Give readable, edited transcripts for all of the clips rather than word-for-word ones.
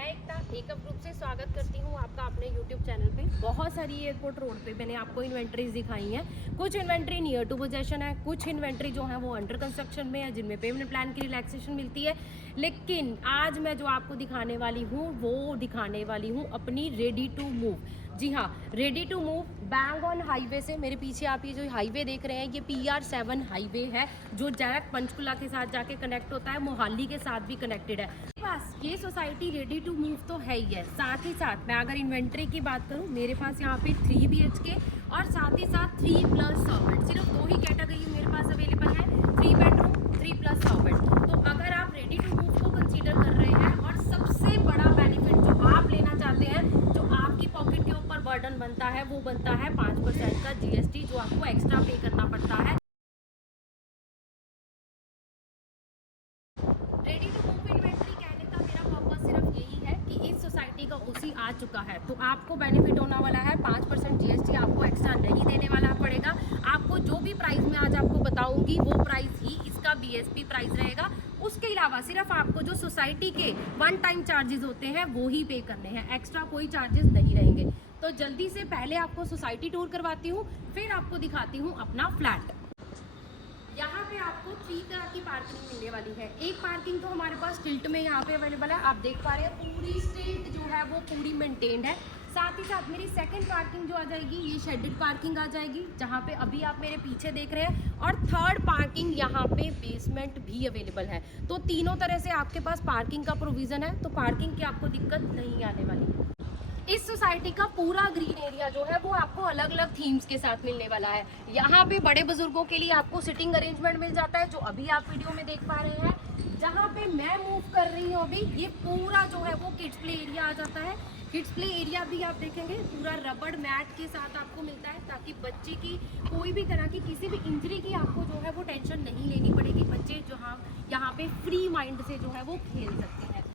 मैं एकता ग्रुप से स्वागत करती हूँ आपका अपने YouTube चैनल पे। बहुत सारी एयरपोर्ट रोड पे मैंने आपको इन्वेंट्रीज दिखाई हैं। कुछ इन्वेंट्री नियर टू पोजेशन है, कुछ इन्वेंट्री जो है वो अंडर कंस्ट्रक्शन में है, जिनमें पेमेंट प्लान की रिलैक्सेशन मिलती है। लेकिन आज मैं जो आपको दिखाने वाली हूँ वो दिखाने वाली हूँ अपनी रेडी टू मूव। जी हाँ, ready to move bang on highway से। मेरे पीछे आप ये जो हाईवे देख रहे हैं ये PR7 हाईवे है, जो डायरेक्ट पंचकुला के साथ जाके कनेक्ट होता है, मोहाली के साथ भी कनेक्टेड है। बस ये सोसाइटी रेडी टू मूव तो है ही है। साथ ही साथ मैं अगर इन्वेंट्री की बात करूँ, मेरे पास यहाँ पे 3 BHK और साथ ही साथ 3+100 बेड, सिर्फ 2 ही कैटेगरी मेरे पास अवेलेबल है, 3 बेडरूम 3+100 बेड। तो अगर आप रेडी टू मूव को कंसीडर कर रहे हैं और सबसे बड़ा बेनिफिट जो आप लेना चाहते हैं, जो आपकी पॉकेट के ऊपर बर्डन बनता है, वो बनता है 5% का GST जो आपको एक्स्ट्रा पे करना पड़ता है। रेडी टू मूव इन्वेंट्री कहने का मेरा पर्पस सिर्फ यही है कि इस सोसाइटी का OC आ चुका है तो आपको बेनिफिट होने वाला है। 5% GST आपको एक्स्ट्रा नहीं देने वाला पड़ेगा। आपको जो भी प्राइस मैं आज आपको बताऊंगी वो प्राइस ही इसका BSP प्राइस रहेगा। उसके अलावा सिर्फ आपको जो सोसाइटी के वन टाइम चार्जेस होते हैं वो ही पे करने हैं, एक्स्ट्रा कोई चार्जेस नहीं रहेंगे। तो जल्दी से पहले आपको सोसाइटी टूर करवाती हूँ, फिर आपको दिखाती हूँ अपना फ्लैट। यहाँ पे आपको 3 तरह की पार्किंग मिलने वाली है। एक पार्किंग तो हमारे पास टिल्ट में यहाँ पे अवेलेबल है, आप देख पा रहे हैं पूरी स्ट्रीट जो है वो पूरी मेंटेन्ड है। साथ ही साथ मेरी सेकंड पार्किंग जो आ जाएगी ये शेडेड पार्किंग आ जाएगी, जहाँ पे अभी आप मेरे पीछे देख रहे हैं। और थर्ड पार्किंग यहाँ पे बेसमेंट भी अवेलेबल है। तो तीनों तरह से आपके पास पार्किंग का प्रोविज़न है, तो पार्किंग की आपको दिक्कत नहीं आने वाली। इस सोसाइटी का पूरा ग्रीन एरिया जो है वो आपको अलग अलग थीम्स के साथ मिलने वाला है। यहाँ पे बड़े बुजुर्गों के लिए आपको सिटिंग अरेंजमेंट मिल जाता है, जो अभी आप वीडियो में देख पा रहे हैं। जहाँ पे मैं मूव कर रही हूँ अभी, ये पूरा जो है वो किड्स प्ले एरिया आ जाता है। किड्स प्ले एरिया भी आप देखेंगे पूरा रबड़ मैट के साथ आपको मिलता है, ताकि बच्चे की कोई भी तरह की किसी भी इंजरी की आपको जो है वो टेंशन नहीं लेनी पड़ेगी। बच्चे जो यहाँ पे फ्री माइंड से जो है वो खेल सकते हैं।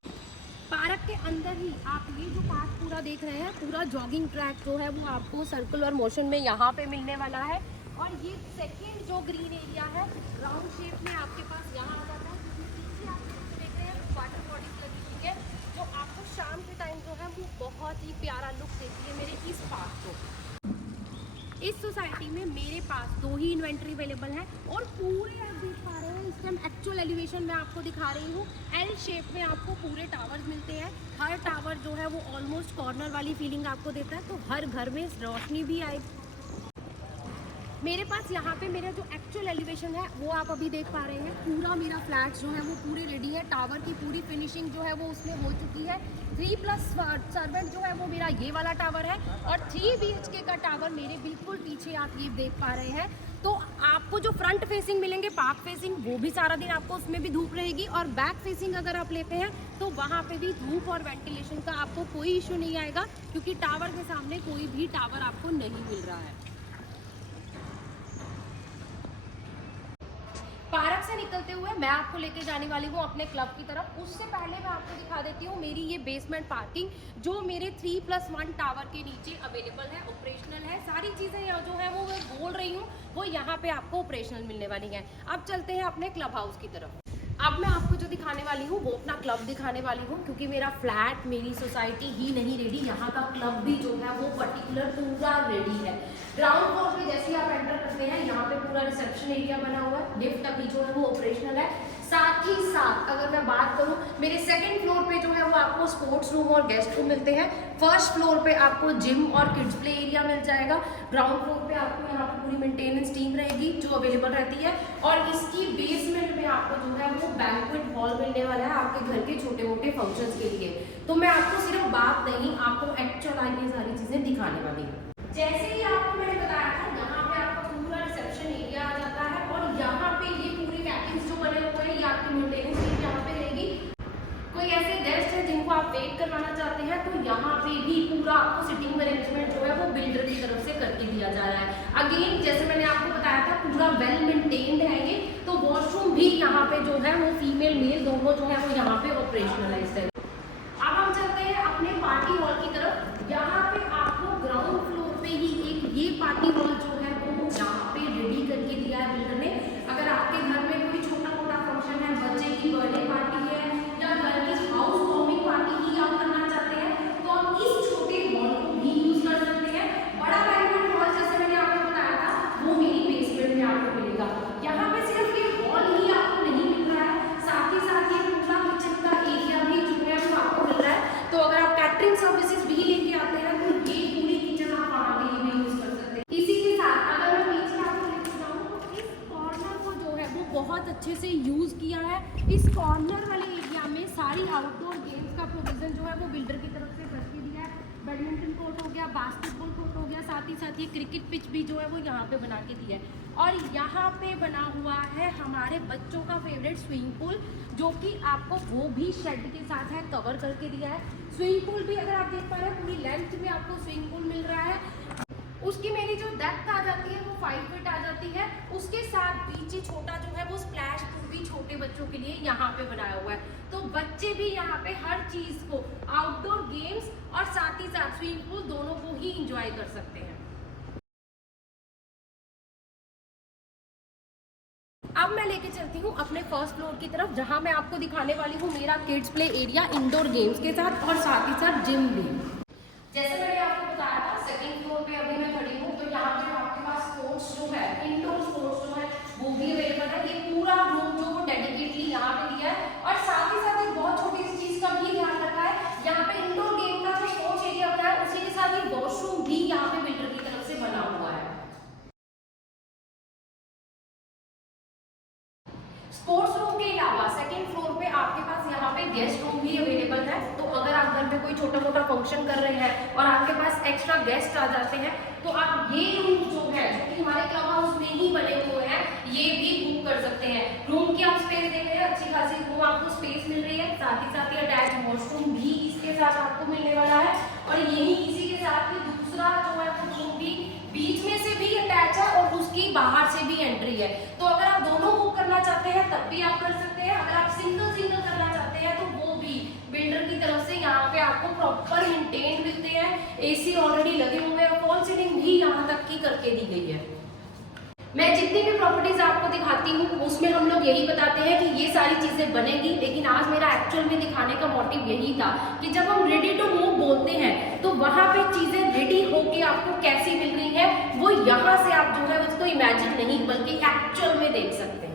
पार्क के अंदर ही आप ये जो पार्क पूरा देख रहे हैं, पूरा जॉगिंग ट्रैक जो है वो आपको सर्कुलर मोशन में यहाँ पे मिलने वाला है। और ये सेकेंड जो ग्रीन एरिया है राउंड शेप में आपके पास यहाँ आ जाता है। पीछे आप देख रहे हैं वाटर बॉडीज लगी हुई है, जो आपको शाम के टाइम जो है वो बहुत ही प्यारा लुक देती है मेरे इस पार्क को। इस सोसाइटी में मेरे पास 2 ही इन्वेंट्री अवेलेबल है और पूरे आप देख पा रहे हैं इस टाइम एक्चुअल एलिवेशन में आपको दिखा रही हूँ। L शेप में आपको पूरे टावर्स मिलते हैं। हर टावर जो है वो ऑलमोस्ट कॉर्नर वाली फीलिंग आपको देता है, तो हर घर में रोशनी भी आएगी। मेरे पास यहाँ पे मेरा जो एक्चुअल एलिवेशन है वो आप अभी देख पा रहे हैं। पूरा मेरा फ्लैट जो है वो पूरे रेडी है, टावर की पूरी फिनिशिंग जो है वो उसमें हो चुकी है। 3+सर्वेंट जो है वो मेरा ये वाला टावर है और 3 BHK का टावर मेरे बिल्कुल पीछे आप ये देख पा रहे हैं। तो आपको जो फ्रंट फेसिंग मिलेंगे पार्क फेसिंग, वो भी सारा दिन आपको उसमें भी धूप रहेगी। और बैक फेसिंग अगर आप लेते हैं तो वहाँ पे भी धूप और वेंटिलेशन का आपको कोई इशू नहीं आएगा, क्योंकि टावर के सामने कोई भी टावर आपको नहीं मिल रहा है। पार्क से निकलते हुए मैं आपको लेके जाने वाली हूँ अपने क्लब की तरफ। उससे पहले मैं आपको दिखा देती हूँ मेरी ये बेसमेंट पार्किंग, जो मेरे 3+1 टावर के नीचे अवेलेबल है, ऑपरेशनल है। सारी चीज़ें जो है वो मैं बोल रही हूँ वो यहाँ पे आपको ऑपरेशनल मिलने वाली हैं। अब चलते हैं अपने क्लब हाउस की तरफ। अब मैं आपको जो दिखाने वाली हूँ वो अपना क्लब दिखाने वाली हूँ, क्योंकि मेरा फ्लैट मेरी सोसाइटी ही नहीं रेडी, यहाँ का क्लब भी जो है वो पर्टिकुलर पूरा रेडी है। ग्राउंड फ्लोर पे जैसे ही आप एंटर करते हैं यहाँ पे पूरा रिसेप्शन एरिया बना हुआ है, लिफ्ट अभी जो है वो ऑपरेशनल है। साथ ही साथ अगर मैं बात करूँ, मेरे सेकंड फ्लोर पे जो है वो आपको स्पोर्ट्स रूम और गेस्ट रूम मिलते हैं। फर्स्ट फ्लोर पे आपको जिम और किड्स प्ले एरिया मिल जाएगा। ग्राउंड फ्लोर पे आपको यहाँ पे पूरी मेंटेनेंस टीम रहेगी जो अवेलेबल रहती है। और इसकी बेसमेंट में आपको जो है वो बैंक्वेट हॉल मिलने वाला है आपके घर के छोटे मोटे फंक्शंस के लिए। तो मैं आपको सिर्फ बात नहीं, आपको एक्चुअल आई ये सारी चीजें दिखाने वाली हूँ। जैसे ही आपको मैंने बताया था, यहाँ पे आपका पूरा रिसेप्शन एरिया आ जाता है और यहाँ पे ये पूरी कैबिन्स जो बने हुए हैं ये आपकी मेंटेनेंस टीम यहाँ पे रहेगी। कोई ऐसे गेस्ट है जिनको आप वेट करवाना चाहते हैं तो यहाँ पे भी पूरा आपको सिटिंग अरेंजमेंट जो है वो बिल्डर की तरफ से करके दिया जा रहा है। अगेन जैसे मैंने आपको बताया था पूरा वेल मेंटेन्ड है ये, तो वॉशरूम भी यहाँ पे जो है वो फीमेल मेल दोनों जो है वो यहाँ पे ऑपरेशनलाइज्ड है। अब हम चलते हैं अपने पार्टी हॉल की तरफ। यहाँ पे आपको ग्राउंड फ्लोर पे ही एक ये पार्टी हॉल जो है वो यहाँ पे रेडी करके दिया है बिल्डर ने। अगर आपके घर में कोई छोटा मोटा फंक्शन है, बच्चे की बर्थडे पार्टी है या घर की हाउस वार्मिंग पार्टी ही आप करना से यूज़ किया है। इस कॉर्नर वाले एरिया में सारी आउटडोर गेम्स का प्रोविज़न जो है वो बिल्डर की तरफ से करके दिया है। बैडमिंटन कोर्ट हो गया, बास्केटबॉल कोर्ट हो गया, साथ ही ये क्रिकेट पिच भी जो है वो यहाँ पे बना के दिया है। और यहाँ पे बना हुआ है हमारे बच्चों का फेवरेट स्विमिंग पूल, जो कि आपको वो भी शेड के साथ है कवर करके दिया है। स्विमिंग पूल भी अगर आप देख पा रहे हैं पूरी लेंथ में आपको स्विमिंग पूल मिल रहा है। उसकी मेरी जो डेप्थ आ जाती है वो 5 फीट आ जाती है। उसके साथ पीछे छोटा जो है वो स्प्लैश पूल भी छोटे बच्चों के लिए यहाँ पे बनाया हुआ है। तो बच्चे भी यहाँ पे हर चीज़ को, आउटडोर गेम्स और साथ ही साथ स्विमिंग पूल दोनों को ही इंजॉय कर सकते हैं। अब मैं लेके चलती हूँ अपने फर्स्ट फ्लोर की तरफ, जहाँ मैं आपको दिखाने वाली हूँ मेरा kids play area indoor games के साथ और साथ ही साथ जिम भी। जैसे मैंने आपको बताया था सेकंड फ्लोर पे अभी मैं खड़ी हूँ, तो यहाँ पे आपके पास स्पोर्ट्स जो है, इंडोर स्पोर्ट्स जो है वो भी अवेलेबल है। ये पूरा रूम जो वो डेडिकेटली यहाँ पे दिया है और साथ ही साथ एक बहुत छोटी सी चीज का भी ध्यान रखा है। यहाँ पे इंडोर गेम का जो स्पोर्ट्स एरिया बना है उसी के साथ ये वॉशरूम भी यहाँ पे बिल्डर की तरफ से बना हुआ है। स्पोर्ट्स रूम के अलावा सेकंड फ्लोर पे आपके पास यहाँ पे गेस्ट रूम भी अवेलेबल है। तो अगर आप घर पे कोई छोटा मोटा फंक्शन कर रहे हैं और आपके पास एक्स्ट्रा गेस्ट आ जाते हैं, तो आप ये रूम जो है, जो कि हमारे क्लब हाउस में ही बने हुए हैं, ये भी बुक कर सकते हैं। रूम की आप स्पेस देख रहे हैं, अच्छी खासी रूम आपको स्पेस मिल रही है। साथ ही अटैच वॉशरूम भी इसके साथ आपको मिलने वाला है। और यही इसी के साथ ही दूसरा जो है वो रूम भी बीच में से भी अटैच है और उसकी बाहर से भी एंट्री है। तो अगर आप दोनों बुक करना चाहते हैं तब भी आप कर सकते हैं। अगर आप सिंगल करना चाहते हैं तो वो भी बिल्डर की तरफ से यहाँ पे आपको प्रॉपर मेंटेन मिलते हैं। एसी ऑलरेडी लगे हुए हैं, फॉल सीलिंग भी यहाँ तक की करके दी गई है। मैं जितनी भी प्रॉपर्टीज आपको दिखाती हूँ उसमें हम लोग यही बताते हैं कि ये सारी चीजें बनेंगी, लेकिन आज मेरा एक्चुअल में दिखाने का मोटिव यही था कि जब हम रेडी टू मूव बोलते हैं तो वहां पे चीजें रेडी होके आपको कैसी मिल रही है वो यहाँ से आप जो है उसको इमेजिन नहीं बल्कि एक्चुअल में देख सकते हैं।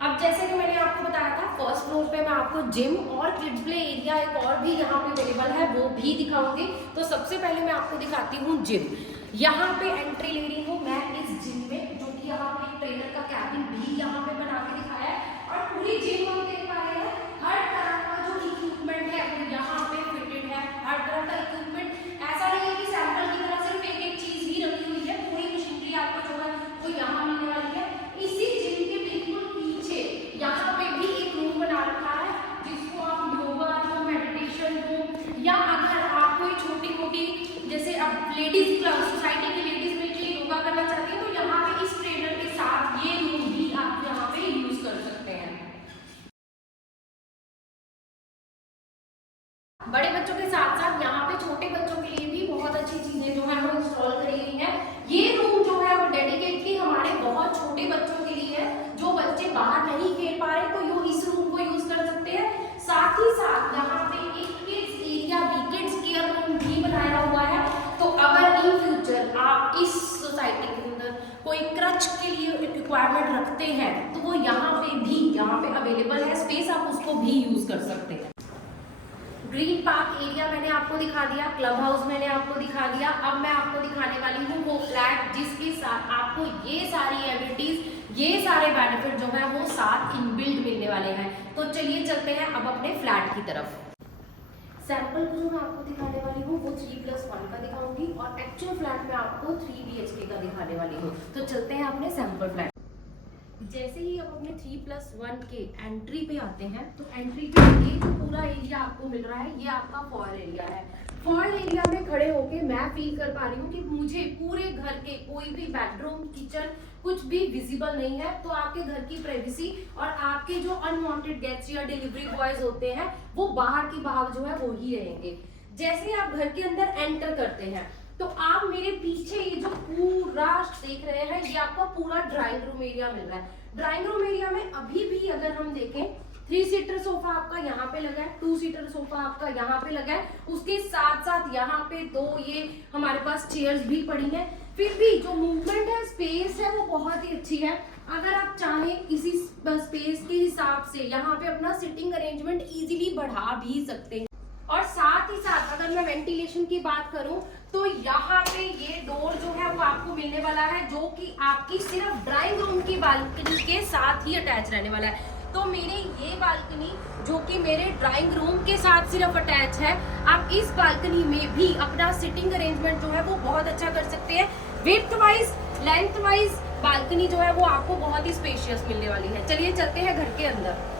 अब जैसे कि मैंने आपको बताया था फर्स्ट फ्लोर पे मैं आपको जिम और किड्स प्ले एरिया एक और भी यहाँ पे अवेलेबल है वो भी दिखाऊंगी। तो सबसे पहले मैं आपको दिखाती हूँ जिम। यहाँ पे एंट्री ले रही हूँ मैं इस जिम में, जो कि यहाँ पे ट्रेनर का कैबिन भी यहाँ पे बना के दिखाया है। और पूरी जिम हम देख पा रहे हैं, हर तरह का जो इक्विपमेंट है वो यहाँ पे फिटेड है। हर तरह का इक्विपमेंट, ऐसा नहीं है कि सैंपल की तरह सिर्फ एक चीज ही रखी हुई है, पूरी मशीनरी आपको जो है वो यहाँ मिलने वाली है। इसी जिम के बिल्कुल पीछे यहाँ पे भी एक रूम बना रखा है जिसको आप योगा रूम, मेडिटेशन रूम, या अगर आप कोई छोटी मोटी जैसे अब लेडीज क्लब, सोसाइटी की लेडीज मिलकर योगा करना चाहती है तो यहाँ पे इस ट्रेनर के साथ ये रूम भी आप यहाँ पे यूज कर सकते हैं। बड़े बच्चों के साथ साथ यहाँ पे छोटे बच्चों के लिए भी बहुत अच्छी चीजें जो है वो इंस्टॉल करी गई हैं। ये रूम जो है वो डेडिकेटली हमारे बहुत छोटे बच्चों के लिए है, जो बच्चे बाहर नहीं खेल पा रहे तो यो इस रूम को यूज कर सकते हैं। साथ ही साथ यहाँ पे एक किड्स एरिया भी, किड्स केयर रूम भी बनाया हुआ है। तो अगर इन फ्यूचर आप इस सोसाइटी के अंदर कोई क्रच के लिए रिक्वायरमेंट रखते हैं तो वो यहाँ पे अवेलेबल है, स्पेस आप उसको भी यूज कर सकते हैं। ग्रीन पार्क एरिया मैंने आपको दिखा दिया, क्लब हाउस मैंने आपको दिखा दिया। अब मैं आपको दिखाने वाली हूँ वो फ्लैट जिसके साथ आपको ये सारी एबिलिटीज, ये सारे बेनिफिट जो है वो साथ इनबिल्ट मिलने वाले हैं। तो चलिए चलते हैं अब अपने फ्लैट की तरफ। सैंपल जो मैं आपको दिखाने वाली हूँ वो 3+1 का दिखाऊंगी और एक्चुअल फ्लैट में आपको 3 BHK का दिखाने वाली हूँ। तो चलते हैं अपने सैंपल फ्लैट। जैसे ही अब अपने 3+1 के एंट्री पे आते हैं तो एंट्री पे ये जो पूरा एरिया आपको मिल रहा है ये आपका फॉल एरिया है। फॉल एरिया में खड़े होके मैं फील कर पा रही हूँ कि मुझे पूरे घर के कोई भी बेडरूम, किचन कुछ भी विजिबल नहीं है। तो आपके घर की प्राइवेसी और आपके जो अनवांटेड गेस्ट या डिलीवरी बॉयज होते हैं वो बाहर की बाहर जो है वो ही रहेंगे। जैसे ही आप घर के अंदर एंटर करते हैं तो आप मेरे पीछे ये जो पूरा देख रहे हैं ये आपका पूरा ड्राइंग रूम एरिया मिल रहा है। ड्राइंग रूम एरिया में अभी भी अगर हम देखें 3 सीटर सोफा आपका यहाँ पे लगा है, 2 सीटर सोफा आपका यहाँ पे लगा है, उसके साथ साथ यहाँ पे 2 ये हमारे पास चेयर्स भी पड़ी हैं। फिर भी जो मूवमेंट है, स्पेस है वो बहुत ही अच्छी है। अगर आप चाहें इसी स्पेस के हिसाब से यहाँ पे अपना सिटिंग अरेंजमेंट इजीली बढ़ा भी सकते हैं। और साथ ही साथ अगर मैं वेंटिलेशन की बात करूं तो यहाँ पे ये डोर जो है वो आपको मिलने वाला है, जो कि आपकी सिर्फ ड्राइंग रूम की बालकनी के साथ ही अटैच रहने वाला है। तो मेरे ये बालकनी जो कि मेरे ड्राइंग रूम के साथ सिर्फ अटैच है, आप इस बालकनी में भी अपना सिटिंग अरेंजमेंट जो है वो बहुत अच्छा कर सकते हैं। Width wise, length wise balcony जो है वो आपको बहुत ही स्पेशियस मिलने वाली है। चलिए चलते हैं घर के अंदर।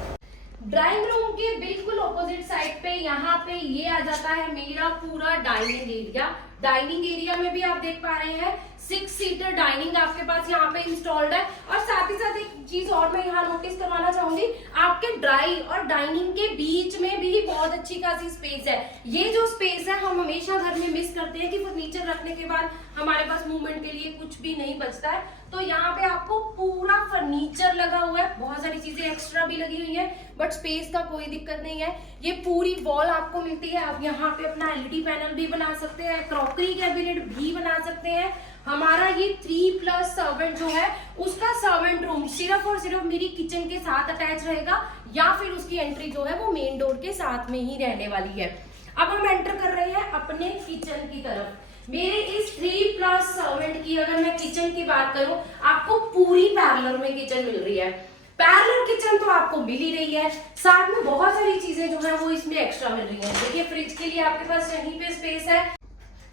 ड्राइंग रूम के बिल्कुल ऑपोजिट साइड पे यहाँ पे ये आ जाता है मेरा पूरा डाइनिंग एरिया। डाइनिंग एरिया में भी आप देख पा रहे हैं 6 सीटर डाइनिंग आपके पास यहाँ पे इंस्टॉल्ड है। और साथ ही साथ एक चीज और मैं यहाँ नोटिस करवाना चाहूंगी, आपके ड्राई और डाइनिंग के बीच में भी बहुत अच्छी खासी स्पेस है। ये जो स्पेस है हम हमेशा घर में मिस करते हैं कि फर्नीचर रखने के बाद हमारे पास मूवमेंट के लिए कुछ भी नहीं बचता है। तो यहाँ पे आपको पूरा फर्नीचर लगा हुआ है, बहुत सारी चीजें एक्स्ट्रा भी लगी हुई है, बट स्पेस का कोई दिक्कत नहीं है। ये पूरी वॉल आपको मिलती है। आप यहाँ पे अपना एलईडी पैनल भी बना सकते हैं, क्रॉकरी कैबिनेट भी बना सकते हैं। हमारा ये 3+ सर्वेंट जो है उसका सर्वेंट रूम सिर्फ और सिर्फ मेरी किचन के साथ अटैच रहेगा, या फिर उसकी एंट्री जो है वो मेन डोर के साथ में ही रहने वाली है। अब हम एंटर कर रहे हैं अपने किचन की तरफ। मेरे इस 3+ सर्वेंट की अगर मैं किचन की बात करूं, आपको पूरी पैरेलल में किचन मिल रही है। पैरेलल किचन तो आपको मिल ही रही है, साथ में बहुत सारी चीजें जो है वो इसमें एक्स्ट्रा मिल रही है। देखिए फ्रिज के लिए आपके पास यहीं पे स्पेस है,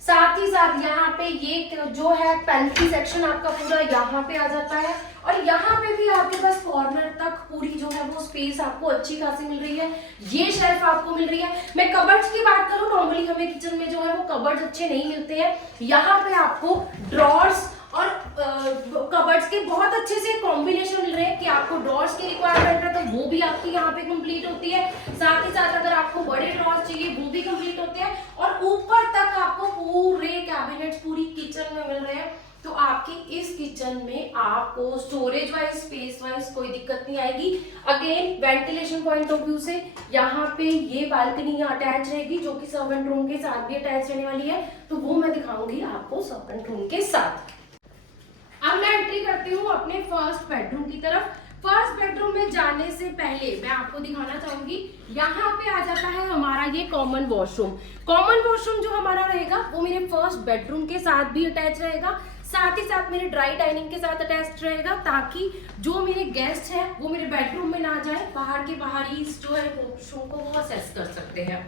साथ ही साथ यहाँ पे ये जो है पेंट्री सेक्शन आपका पूरा यहाँ पे आ जाता है। और यहाँ पे भी आपके पास कॉर्नर तक पूरी जो है वो स्पेस आपको अच्छी खासी मिल रही है। ये शेल्फ आपको मिल रही है। मैं कबर्ड्स की बात करूँ, नॉर्मली हमें किचन में जो है वो कबर्ड्स अच्छे नहीं मिलते हैं। यहाँ पे आपको ड्रॉर्स और कबर्ड्स के बहुत अच्छे से कॉम्बिनेशन मिल रहे हैं कि आपको ड्रॉर्स की रिक्वायरमेंट है तो वो भी आपकी यहाँ पे कंप्लीट होती है। साथ ही साथ अगर आपको बड़े ड्रॉर्स चाहिए वो भी कंप्लीट होते हैं। और ऊपर तक आपको पूरे कैबिनेट्स पूरी किचन में मिल रहे हैं। तो आपकी इस किचन में आपको स्टोरेज वाइज, स्पेस वाइज कोई दिक्कत नहीं आएगी। Again ventilation point of view से यहाँ पे ये बालकनी अटैच रहेगी जो कि सर्वेंट रूम के साथ भी अटैच रहने वाली है, तो वो मैं दिखाऊंगी आपको सर्वेंट रूम के साथ। अब मैं एंट्री करती हूँ अपने फर्स्ट बेडरूम की तरफ। फर्स्ट बेडरूम में जाने से पहले मैं आपको दिखाना चाहूंगी, यहाँ पे आ जाता है हमारा ये कॉमन वॉशरूम। कॉमन वॉशरूम जो हमारा रहेगा वो मेरे फर्स्ट बेडरूम के साथ भी अटैच रहेगा, साथ ही साथ मेरे ड्राई डाइनिंग के साथ अटैच रहेगा, ताकि जो मेरे गेस्ट हैं वो मेरे बेडरूम में ना जाए, बाहर के बाहर ही जो है वॉशरूम को वो असेस कर सकते हैं।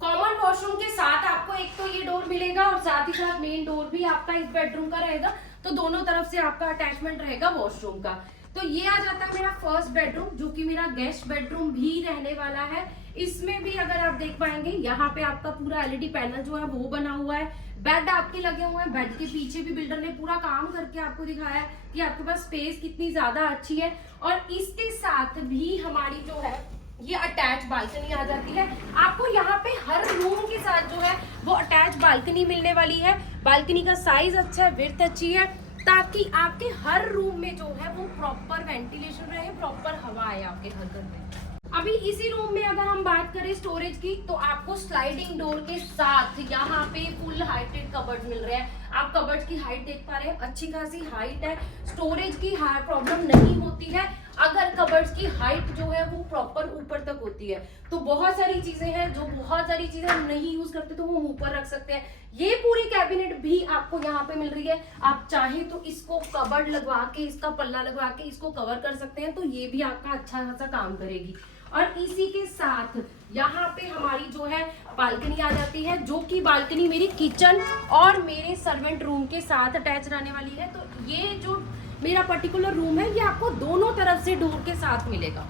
कॉमन वॉशरूम के साथ आपको एक तो ये डोर मिलेगा और साथ ही साथ मेन डोर भी आपका इस बेडरूम का रहेगा, तो दोनों तरफ से आपका अटैचमेंट रहेगा वॉशरूम का। तो ये आ जाता है मेरा फर्स्ट बेडरूम जो कि मेरा गेस्ट बेडरूम भी रहने वाला है। इसमें भी अगर आप देख पाएंगे यहाँ पे आपका पूरा एलईडी पैनल जो है वो बना हुआ है, बेड आपके लगे हुए हैं। बेड के पीछे भी बिल्डर ने पूरा काम करके आपको दिखाया है कि आपके पास स्पेस कितनी ज्यादा अच्छी है। और इसके साथ भी हमारी जो है ये अटैच बालकनी आ जाती है। आपको यहाँ पे हर रूम के साथ जो है वो अटैच बालकनी मिलने वाली है। बालकनी का साइज अच्छा है, विड्थ अच्छी है, ताकि आपके हर रूम में जो है वो प्रॉपर वेंटिलेशन रहे, प्रॉपर हवा आए आपके घर में। अभी इसी रूम में अगर हम बात करें स्टोरेज की, तो आपको स्लाइडिंग डोर के साथ यहाँ पे फुल हाइटेड कबर्ड मिल रहे हैं। आप कबर्ड की हाइट देख पा रहे हैं, अच्छी खासी हाइट है। स्टोरेज की प्रॉब्लम नहीं होती है अगर कबर्ड्स की हाइट जो है वो प्रॉपर ऊपर तक होती है। तो बहुत सारी चीजें हैं जो बहुत सारी चीजें हम नहीं यूज करते तो वो ऊपर रख सकते हैं। ये पूरी कैबिनेट भी आपको यहाँ पे मिल रही है। आप चाहे तो इसको कबर्ड लगवा के, इसका पल्ला लगवा के इसको कवर कर सकते हैं, तो ये भी आपका अच्छा खासा काम करेगी। और इसी के साथ यहाँ पे हमारी जो है बालकनी आ जाती है, जो कि बालकनी मेरी किचन और मेरे सर्वेंट रूम के साथ अटैच रहने वाली है। तो ये जो मेरा पर्टिकुलर रूम है ये आपको दोनों तरफ से डोर के साथ मिलेगा।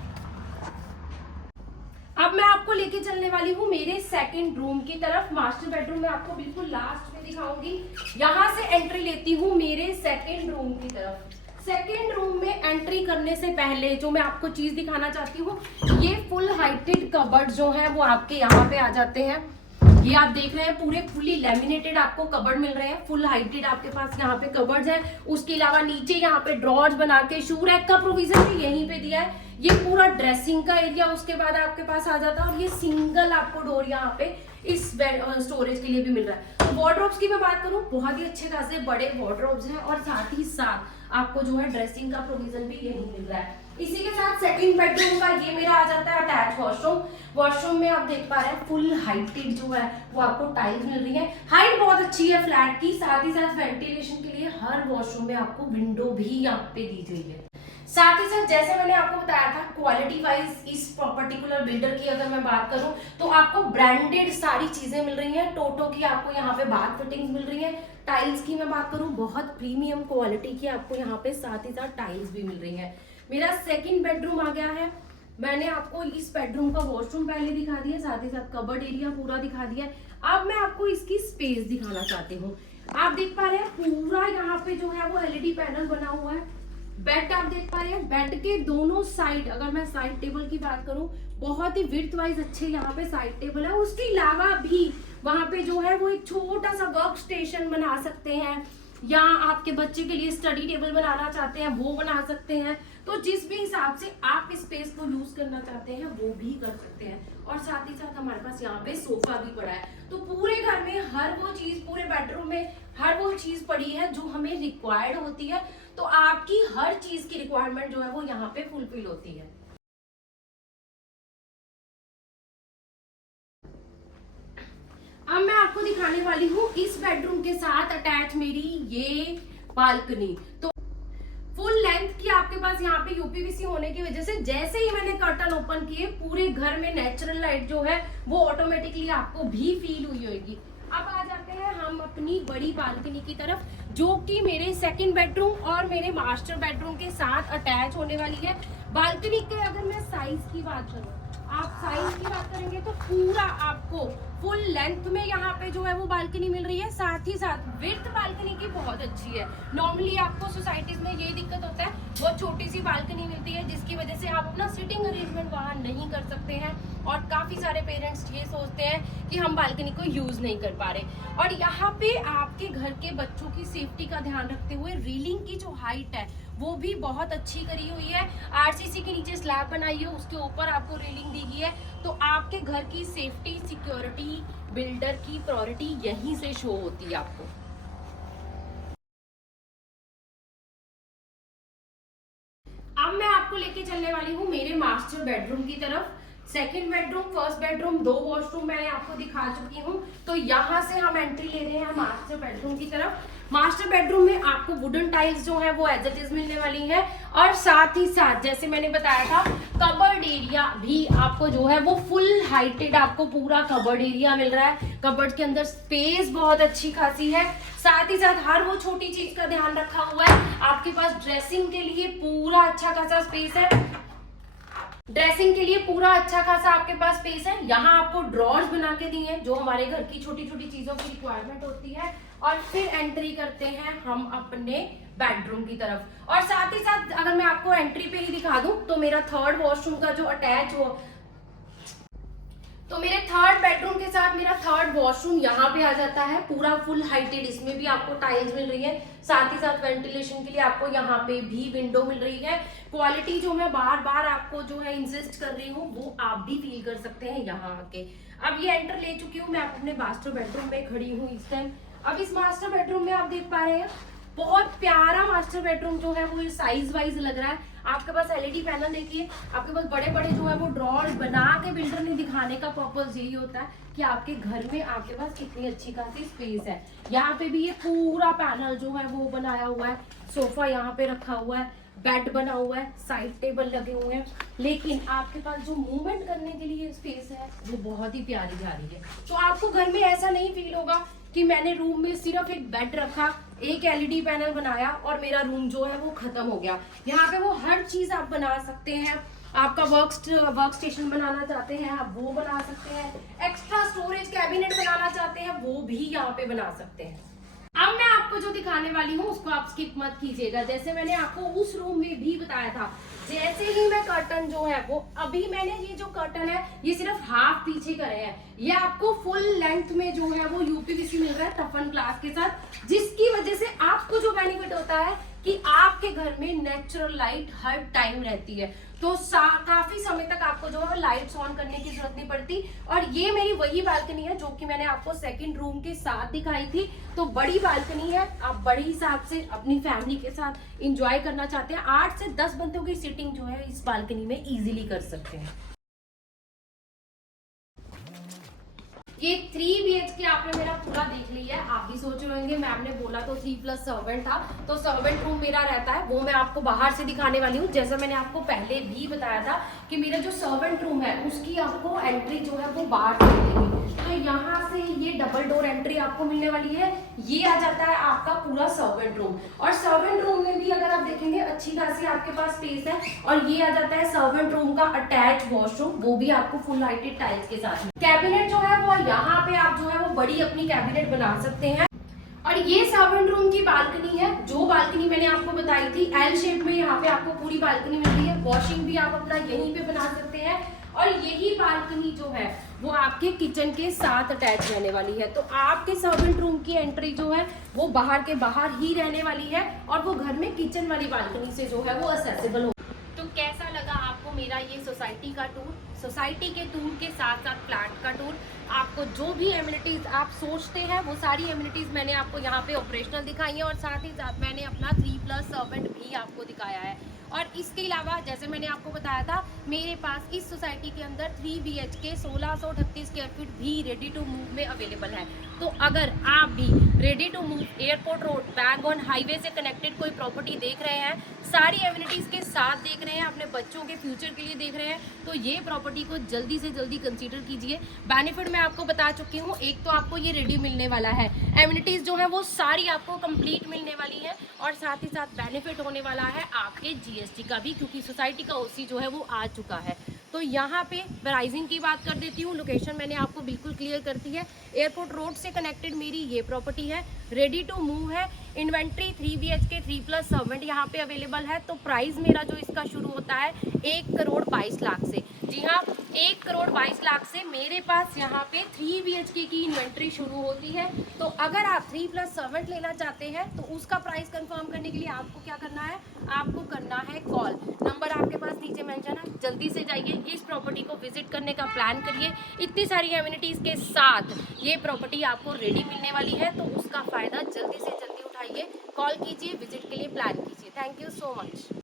अब मैं आपको लेके चलने वाली हूँ मेरे सेकंड रूम की तरफ। मास्टर बेडरूम में आपको बिल्कुल लास्ट में दिखाऊंगी। यहाँ से एंट्री लेती हूँ मेरे सेकंड रूम की तरफ। सेकेंड रूम में एंट्री करने से पहले जो मैं आपको चीज दिखाना चाहती हूँ, ये फुल हाइटेड कबर्ड जो है वो आपके यहाँ पे आ जाते हैं। ये आप देख रहे हैं पूरे फुली लेमिनेटेड आपको कबर्ड मिल रहे हैं, फुल हाइटेड आपके पास यहाँ पे कबर्ड्स हैं। उसके अलावा नीचे यहाँ पे ड्रॉर्स बना के शू रैक का प्रोविजन भी यहीं पे दिया है। ये पूरा ड्रेसिंग का एरिया उसके बाद आपके पास आ जाता है। और ये सिंगल आपको डोर यहाँ पे इस स्टोरेज के लिए भी मिल रहा है। तो वार्डरोब्स की मैं बात करूँ, बहुत ही अच्छे खासे बड़े वार्डरोब्स हैं और साथ ही साथ आपको जो है ड्रेसिंग का प्रोविजन भी यही मिल रहा है। इसी के साथ सेकंड बेडरूम का ये मेरा आ जाता है अटैच वॉशरूम। वॉशरूम में आप देख पा रहे हैं फुल हाइटेड जो है वो आपको टाइल्स मिल रही है। हाइट बहुत अच्छी है फ्लैट की, साथ ही साथ वेंटिलेशन के लिए हर वॉशरूम में आपको विंडो भी यहाँ पे दी गई है। साथ ही साथ जैसे मैंने आपको बताया था क्वालिटी वाइज इस पर्टिकुलर बिल्डर की अगर मैं बात करूं तो आपको ब्रांडेड सारी चीजें मिल रही हैं। टोटो की आपको यहाँ पे बाथ फिटिंग्स मिल रही है। टाइल्स की मैं बात करूं बहुत प्रीमियम क्वालिटी की आपको यहाँ पे साथ ही साथ टाइल्स भी मिल रही है। मेरा सेकेंड बेडरूम आ गया है। मैंने आपको इस बेडरूम का वॉशरूम पहले दिखा दिया, साथ ही साथ कबर्ड एरिया पूरा दिखा दिया। अब मैं आपको इसकी स्पेस दिखाना चाहती हूँ। आप देख पा रहे हैं पूरा यहाँ पे जो है वो एलईडी पैनल बना हुआ है। बेड आप देख पा रहे हैं, बेड के दोनों साइड अगर मैं साइड टेबल की बात करूं बहुत ही विड्थ वाइज अच्छे यहाँ पे साइड टेबल है। उसके अलावा भी वहां पे जो है वो एक छोटा सा वर्क स्टेशन बना सकते हैं, या आपके बच्चे के लिए स्टडी टेबल बनाना चाहते हैं वो बना सकते हैं। तो जिस भी हिसाब से आप स्पेस को यूज करना चाहते हैं वो भी कर सकते हैं। और साथ ही साथ हमारे पास यहाँ पे सोफा भी पड़ा है। तो पूरे घर में हर वो चीज, पूरे बेडरूम में हर वो चीज पड़ी है जो हमें रिक्वायर्ड होती है। तो आपकी हर चीज की रिक्वायरमेंट जो है वो यहाँ पे फुलफिल होती है। अब मैं आपको दिखाने वाली हूँ इस बेडरूम के साथ अटैच मेरी ये बालकनी। तो फुल लेंथ की आपके पास यहाँ पे यूपीवीसी होने की वजह से जैसे ही मैंने कर्टन ओपन किए पूरे घर में नेचुरल लाइट जो है वो ऑटोमेटिकली आपको भी फील हुई होगी। अब आ जाते हैं हम अपनी बड़ी बालकनी की तरफ, जो कि मेरे सेकंड बेडरूम और मेरे मास्टर बेडरूम के साथ अटैच होने वाली है। बालकनी के अगर मैं साइज की बात करूँ, आप साइज की बात करेंगे तो पूरा आपको फुल लेंथ में यहाँ पे जो है वो बालकनी मिल रही है। साथ ही साथ विड्थ बालकनी की बहुत अच्छी है। नॉर्मली आपको सोसाइटीज में ये दिक्कत होता है, बहुत छोटी सी बालकनी मिलती है जिसकी वजह से आप अपना सिटिंग अरेंजमेंट वहाँ नहीं कर सकते हैं। और काफी सारे पेरेंट्स ये सोचते हैं कि हम बालकनी को यूज नहीं कर पा रहे। और यहाँ पे आपके घर के बच्चों की सेफ्टी का ध्यान रखते हुए रीलिंग की जो हाइट है वो भी बहुत अच्छी करी हुई है। आरसीसी के नीचे स्लैब बनाई है, उसके ऊपर आपको रेलिंग दी गई है। तो आपके घर की सेफ्टी, सिक्योरिटी, बिल्डर की प्रायोरिटी यहीं से शो होती है आपको। अब मैं आपको लेके चलने वाली हूँ मेरे मास्टर बेडरूम की तरफ। Second bedroom, first bedroom, 2 washroom मैंने आपको दिखा चुकी हूँ। तो यहाँ से हम एंट्री ले रहे हैं मास्टर बेडरूम की तरफ। मास्टर बेडरूम में आपको वुडन टाइल्स जो है वो एज इट इज मिलने वाली है। और साथ ही साथ जैसे मैंने बताया था कबर्ड एरिया भी आपको जो है वो फुल हाइटेड आपको पूरा कबर्ड एरिया मिल रहा है। कबर्ड के अंदर स्पेस बहुत अच्छी खासी है। साथ ही साथ हर वो छोटी चीज का ध्यान रखा हुआ है। आपके पास ड्रेसिंग के लिए पूरा अच्छा खासा स्पेस है। ड्रेसिंग के लिए पूरा अच्छा खासा आपके पास स्पेस है। यहाँ आपको ड्रॉर्स बना के दिए हैं जो हमारे घर की छोटी छोटी चीजों की रिक्वायरमेंट होती है। और फिर एंट्री करते हैं हम अपने बेडरूम की तरफ। और साथ ही साथ अगर मैं आपको एंट्री पे ही दिखा दूं तो मेरा थर्ड वॉशरूम का जो अटैच हो, तो मेरे थर्ड बेडरूम के साथ मेरा थर्ड वॉशरूम यहाँ पे आ जाता है पूरा फुल हाइटेड। इसमें भी आपको टाइल्स मिल रही है। साथ ही साथ वेंटिलेशन के लिए आपको यहाँ पे भी विंडो मिल रही है। क्वालिटी जो मैं बार बार आपको जो है इंसिस्ट कर रही हूँ वो आप भी फील कर सकते हैं यहाँ आके। अब ये एंटर ले चुकी हूँ मैं अपने मास्टर बेडरूम में खड़ी हूँ इस टाइम। अब इस मास्टर बेडरूम में आप देख पा रहे हैं बहुत प्यारा मास्टर बेडरूम जो है वो साइज वाइज लग रहा है। आपके पास एलईडी पैनल देखिए, आपके पास बड़े बड़े जो है वो ड्रॉर्स बना के बिल्डर ने दिखाने का पर्पस यही होता है कि आपके घर में आपके पास कितनी अच्छी खासी स्पेस है। यहाँ पे भी ये पूरा पैनल जो है वो बनाया हुआ है। सोफा यहाँ पे रखा हुआ है, बेड बना हुआ है, साइड टेबल लगे हुए हैं। लेकिन आपके पास जो मूवमेंट करने के लिए स्पेस है वो बहुत ही प्यारी जा रही है। तो आपको घर में ऐसा नहीं फील होगा कि मैंने रूम में सिर्फ एक बेड रखा, एक एलईडी पैनल बनाया और मेरा रूम जो है वो खत्म हो गया। यहाँ पे वो हर चीज आप बना सकते हैं। आपका वर्क स्टेशन बनाना चाहते हैं आप वो बना सकते हैं। एक्स्ट्रा स्टोरेज कैबिनेट बनाना चाहते हैं वो भी यहाँ पे बना सकते हैं। अब मैं आपको जो दिखाने वाली हूँ उसको आप स्किप मत कीजिएगा। जैसे मैंने आपको उस रूम में भी बताया था, जैसे ही मैं कर्टन जो है वो अभी मैंने ये जो कर्टन है ये सिर्फ हाफ पीछे करे हैं। ये आपको फुल लेंथ में जो है वो यूपीवीसी मिल रहा है टफन ग्लास के साथ, जिसकी वजह से आपको जो बेनिफिट होता है कि आपके घर में नेचुरल लाइट हर टाइम रहती है। तो काफी समय तक आपको जो है लाइट्स ऑन करने की जरूरत नहीं पड़ती। और ये मेरी वही बालकनी है जो कि मैंने आपको सेकंड रूम के साथ दिखाई थी। तो बड़ी बालकनी है, आप बड़े हिसाब से अपनी फैमिली के साथ इंजॉय करना चाहते हैं 8 से 10 बंदों की सीटिंग जो है इस बालकनी में इजीली कर सकते हैं। ये 3 BHK आपने मेरा पूरा देख लिया है। आप भी सोच रहे होंगे मैम ने बोला तो 3+ सर्वेंट था, तो सर्वेंट रूम मेरा रहता है, वो मैं आपको बाहर से दिखाने वाली हूँ। जैसा मैंने आपको पहले भी बताया था कि मेरा जो सर्वेंट रूम है उसकी आपको एंट्री जो है वो बाहर से मिलेगी। तो यहाँ से ये डबल डोर एंट्री आपको मिलने वाली है। ये आ जाता है आपका पूरा सर्वेंट रूम, और सर्वेंट रूम में भी अगर आप देखेंगे अच्छी खासी आपके पास स्पेस है। और ये आ जाता है सर्वेंट रूम का अटैच वॉशरूम, वो भी आपको फुल लाइटेड टाइल्स के साथ। कैबिनेट जो है वो यहाँ पे आप जो है वो बड़ी अपनी कैबिनेट बना सकते हैं। और ये सर्वेंट रूम की बालकनी है, जो बालकनी मैंने आपको बताई थी एल शेप में, यहाँ पे आपको पूरी बालकनी मिल रही है। वॉशिंग भी आप अपना यहीं पे बना सकते हैं। और यही बालकनी जो है वो आपके किचन के साथ अटैच रहने वाली है। तो आपके सर्वेंट रूम की एंट्री जो है वो बाहर के बाहर ही रहने वाली है, और वो घर में किचन वाली बालकनी से जो है वो एक्सेसिबल हो। तो कैसा लगा आपको मेरा ये सोसाइटी का टूर? सोसाइटी के टूर के साथ साथ फ्लैट का टूर। आपको जो भी एमिनिटीज़ आप सोचते हैं वो सारी एमिनिटीज़ मैंने आपको यहाँ पे ऑपरेशनल दिखाई है, और साथ ही साथ मैंने अपना 3+ सर्वेंट भी आपको दिखाया है। और इसके अलावा जैसे मैंने आपको बताया था, मेरे पास इस सोसाइटी के अंदर 3 BHK 1638 स्क्वायर फीट भी रेडी टू मूव में अवेलेबल है। तो अगर आप भी ready to move airport road बैंगन हाईवे से कनेक्टेड कोई प्रॉपर्टी देख रहे हैं, सारी एमिनिटीज़ के साथ देख रहे हैं, अपने बच्चों के फ्यूचर के लिए देख रहे हैं, तो ये प्रॉपर्टी को जल्दी से जल्दी कंसीडर कीजिए। बेनिफिट मैं आपको बता चुकी हूँ, एक तो आपको ये रेडी मिलने वाला है, एमिनिटीज़ जो है वो सारी आपको कंप्लीट मिलने वाली है, और साथ ही साथ बेनिफिट होने वाला है आपके GST का भी, क्योंकि सोसाइटी का OC जो है वो आ चुका है। तो यहाँ पे प्राइसिंग की बात कर देती हूँ, लोकेशन मैंने आपको बिल्कुल क्लियर कर दी है। एयरपोर्ट रोड से कनेक्टेड मेरी ये प्रॉपर्टी है, रेडी टू मूव है। इन्वेंट्री 3 BHK 3+ सर्वेंट यहाँ पे अवेलेबल है। तो प्राइस मेरा जो इसका शुरू होता है 1,22,00,000 से। जी हाँ, 1,22,00,000 से मेरे पास यहाँ पे 3 BHK की इन्वेंट्री शुरू होती है। तो अगर आप 3+ सर्वेंट लेना चाहते हैं तो उसका प्राइस कंफर्म करने के लिए आपको क्या करना है, आपको करना है कॉल। नंबर आपके पास नीचे मेंशन है, जल्दी से जाइए इस प्रॉपर्टी को विजिट करने का प्लान करिए। इतनी सारी एमिनिटीज़ के साथ ये प्रॉपर्टी आपको रेडी मिलने वाली है, तो उसका फ़ायदा जल्दी से जल्दी उठाइए, कॉल कीजिए, विजिट के लिए प्लान कीजिए। Thank you so much.